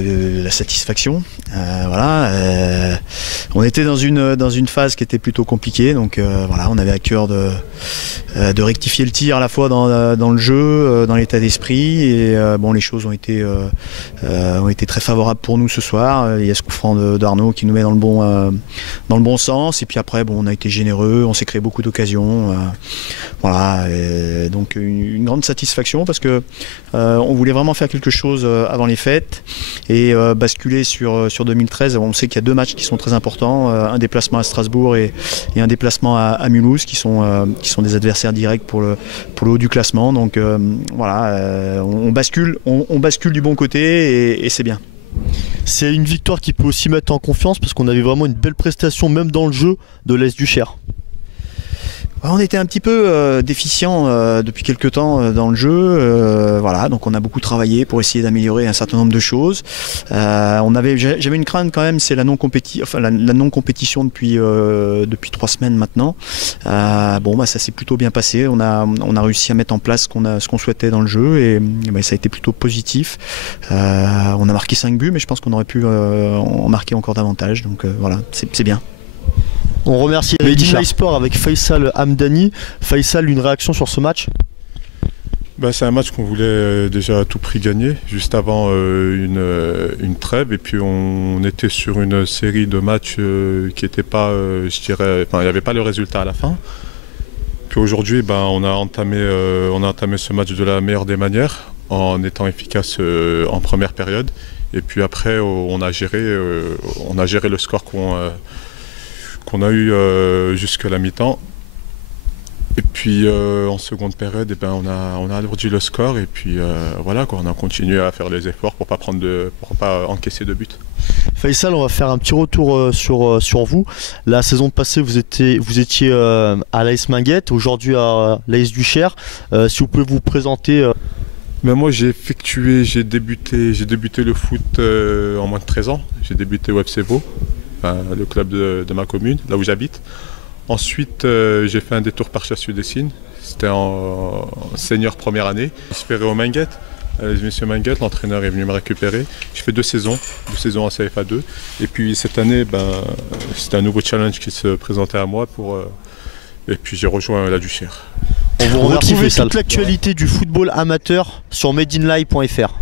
La satisfaction, voilà. On était dans une phase qui était plutôt compliquée, donc voilà, on avait à cœur de rectifier le tir à la fois dans le jeu, dans l'état d'esprit, et bon, les choses ont été très favorables pour nous ce soir. Il y a ce coup franc d'Arnaud qui nous met dans le bon sens, et puis après, bon, on a été généreux, on s'est créé beaucoup d'occasions, voilà. Donc une grande satisfaction parce que on voulait vraiment faire quelque chose avant les fêtes. Et basculer sur 2013. On sait qu'il y a deux matchs qui sont très importants, un déplacement à Strasbourg et un déplacement à Mulhouse qui sont des adversaires directs pour le haut du classement. Donc voilà, on bascule du bon côté et c'est bien. C'est une victoire qui peut aussi mettre en confiance parce qu'on avait vraiment une belle prestation même dans le jeu de l'Est du Cher. On était un petit peu déficient depuis quelques temps dans le jeu, voilà, donc on a beaucoup travaillé pour essayer d'améliorer un certain nombre de choses. J'avais une crainte quand même, c'est la non-compétition depuis 3 semaines maintenant. Bon, bah, ça s'est plutôt bien passé, on a réussi à mettre en place ce qu'on souhaitait dans le jeu et bah, ça a été plutôt positif. On a marqué 5 buts, mais je pense qu'on aurait pu en marquer encore davantage, donc voilà, c'est bien. On remercie Made in Live Sport avec Faisal Hamdani. Faisal, une réaction sur ce match? C'est un match qu'on voulait déjà à tout prix gagner, juste avant une trêve. Et puis on était sur une série de matchs qui n'étaient pas, je dirais, il n'y avait pas le résultat à la fin. Puis aujourd'hui, on a entamé ce match de la meilleure des manières, en étant efficace en première période. Et puis après, on a géré le score qu'on a eu jusqu'à la mi-temps. Et puis en seconde période, on a alourdi le score et puis voilà, quoi, on a continué à faire les efforts pour pas encaisser de buts. Faisal, on va faire un petit retour sur vous. La saison passée, vous étiez à l'AS Minguette, aujourd'hui à l'AS du Cher. Si vous pouvez vous présenter. Moi j'ai débuté le foot en moins de 13 ans. J'ai débuté au FC Vaud, le club de ma commune, là où j'habite. Ensuite, j'ai fait un détour par Chassieux-Dessines. C'était en senior première année. J'espérais au Minguette. Monsieur Minguette, l'entraîneur est venu me récupérer. J'ai fait deux saisons en CFA 2. Et puis cette année, c'était un nouveau challenge qui se présentait à moi et puis j'ai rejoint la Duchère. On vous remercie. Retrouvez toute l'actualité du football amateur sur madeinlive.fr.